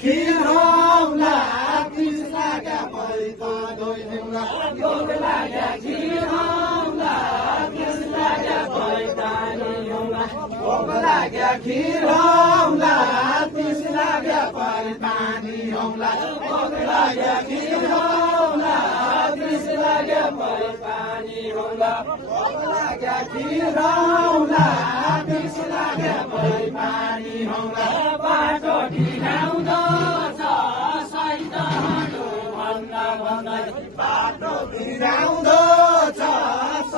खिरौला कृष्णका पैसा दोइला भोग लाग्या खिरौला कृष्णका पैसा दोइला भोग लाग्या खिरौला कृष्णका पैसा दोइला भोग लाग्या खिरौला कृष्णका पैसा दोइला भोग लाग्या खिरौला कृष्णका पैसा दोइला बाटो ढिलाउँदो छ सैतहरू भन्दा भन्दै बाटो ढिलाउँदो छ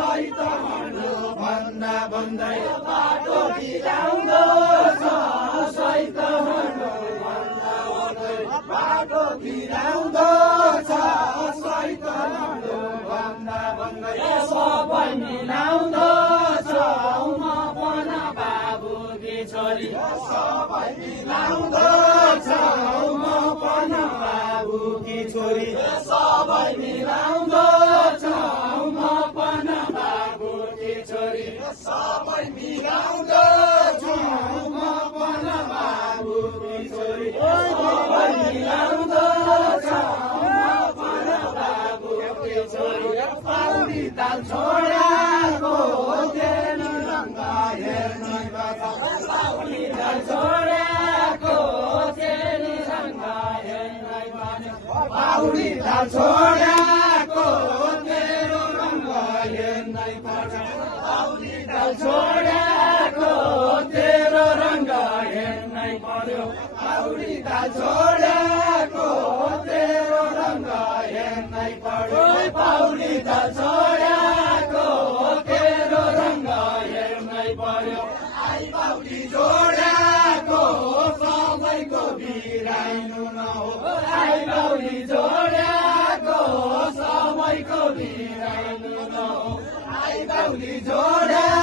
सैतहरू भन्दा भन्दै बाटो ढिलाउँदो छ सैतहरू भन्दा भन्दै बाटो ढिलाउँदो छ सैतहरू भन्दा भन्दै सबै मिलाउँदो छ म पन बाबुकी छोरी सबै मिलाउँदो छ म पन बाबुकी छोरी सबै मिलाउँदो छ म पन बाबुकी छोरी सबै मिलाउँदो छ म पन बाबुकी छोरी सबै मिलाउँदो छ म पन बाबुकी छोरी पाउडी ताल छोडाको तेरो रङ्ग हेर्नै बाबा पाउडी ताल छोडाको तेरो रङ्ग हेर्नै बाबा पाउडी ताल छोडाको तेरो रङ्ग हेर्नै पर्छ पाउडी ताल छोडाको तेरो रङ्ग हेर्नै पर्यो पाउडी ताल छोडाको तेरो रङ्ग हेर्नै पर्यो पाउडी ताल छोडाको तेरो रङ्ग हेर्नै पर्यो आई पाउडी जोडाको सबैको बिराइनु नहो आई पाउडी जोडाको सबैको बिराइनु नहो आई पाउडी जोडा